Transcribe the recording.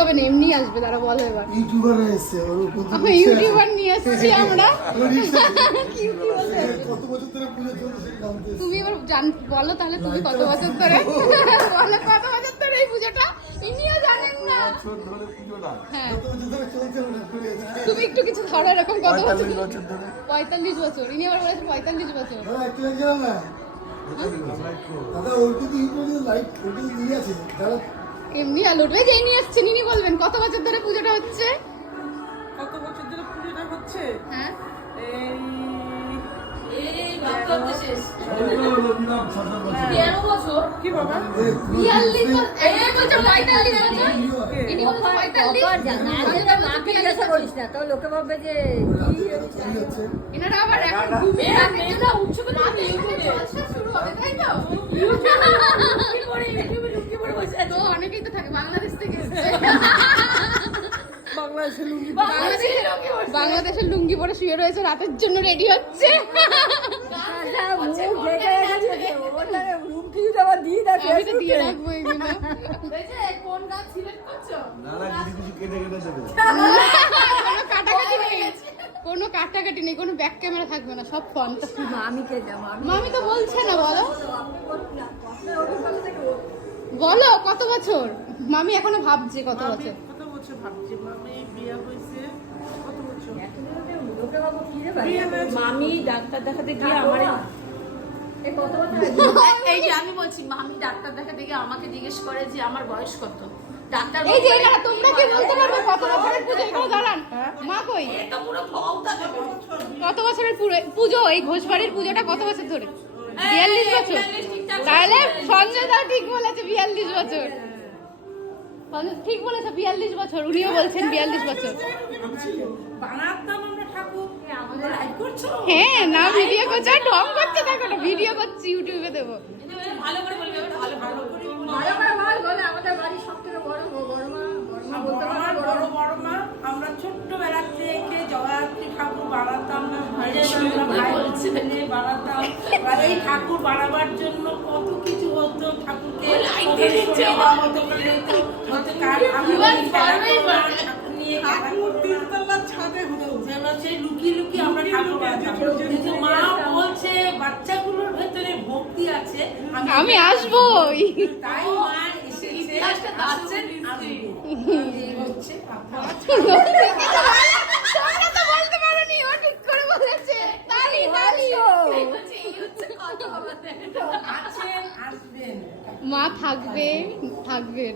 হবে না, এমনি আসবে, তারা বলো এবার। ইউটিউবার এসেছে, ইউটিউবার নিয়ে এসেছি আমরা। কত বছর ধরে পুজো চলছে জানতে। তুমি এবার বলো তাহলে, তুমি কত বছর ধরে বলো কত বছর ধরে এই পুজোটা? ইনিও জানেন না। হ্যাঁ, কত বছর ধরে চলছে মনে করি। তুমি একটু কিছু ধরো, এরকম কত বছর? 45 বছর ধরে। 45 বছর। ইনি আবার বলেছে 45 বছর। দাদা একটু জানো না দাদা, ওর কিন্তু ইউটিউবে লাইভ ভিডিও দিয়ে আছে দাদা। এমনি আলো উঠবে যে নিয়ে আসছেন, ইনি বলবেন কত বছর ধরে পুজোটা হচ্ছে। কত বছর ধরে পুজোটা হচ্ছে? হ্যাঁ, এই শেষ। 13 বছর। কি বাবা? 42 বছর। এই বলছে 45 বছর। ইনি বলছে 45। লোকে ভাববে যে এনারা আবার এখন মেয়েরা উঠছে বলে ইউটিউবে চর্চা শুরু হবে, তাই তো? ইউটিউবে লুঙ্গি পরে বসে আছে। তো অনেকেই তো থাকে, বাংলাদেশ থেকে এসেছে। বাংলাদেশের লুঙ্গি পরে শুয়ে রয়েছে, রাতের জন্য রেডি হচ্ছে। আমি তো দিয়ে রাখবো এগুলো। কোন গান সিলেক্ট করছো? কাটাকাটি নেই, কোনো কাটাকাটি নেই, কোনো ব্যাক ক্যামেরা থাকবে না, সব ফোন। মামিকে যাবো মামি তো বলছে না, বলো বলো কত বছর? মামি এখনো ভাবছে কত বছর। কত বছর ভাবছি? মামি বিয়ে হয়েছে কত বছর? লোকে ভাবো কি রে ভাই, বিয়ে হয়েছে মামি ডাক্তার দেখাতে গিয়ে আমার এই কত বছর এই যে আমি বলছি, মামি ডাক্তার দেখাতে গিয়ে আমাকে জিজ্ঞেস করে যে আমার বয়স কত। ডাক্তার এই যে এনারা, তোমরা কি বলতে পারবে কত বছরের পুজো? এখানে দাঁড়ান, মা কই? এটা পুরো ফলতা দেবে। কত বছরের পুজো? এই ঘোষবাড়ির পুজোটা কত বছর ধরে? 42 বছর। তাহলে সঞ্জয় দা ঠিক বলেছে, 42 বছর। সঞ্জয় ঠিক বলেছে, 42 বছর। উনিও বলছেন 42 বছর। বানাতাম আমরা ঠাকুর। আমাদের লাইক করছো? হ্যাঁ, না ভিডিও করছে, ঢং করছে, দেখো না ভিডিও করছি, ইউটিউবে দেবো। ভালো করে বলবে, ভালো ভালো করে ভালো করে বল, বলে আমাদের বাড়ির সবথেকে বড় বড় মা বলতে পারো, বড় বড় মা। আমরা ছোট্টবেলা থেকে জগদ্ধাত্রী ঠাকুর বানাতাম, ভাই বোনেরা বানাতাম। আর এই ঠাকুর বানাবার জন্য কত কিছু হতো, ঠাকুরকে ঠাকুর তিনতলার ছাদে হতো, সেই লুকিয়ে লুকিয়ে আমরা ঠাকুর বানাতাম। কিন্তু মা বলছে বাচ্চাগুলোর ভেতরে ভক্তি আছে, আমি আসবোই। তাই মা ইতিহাসটা দাঁড়াচ্ছেন। হচ্ছে তোমরা তো বলতে পারোনি, ও ঠিক করে বলেছে। তালি তালি। বলছি এই হচ্ছে কথা আমাদের। আছেন, আসবেন। মা থাকবে, থাকবেন।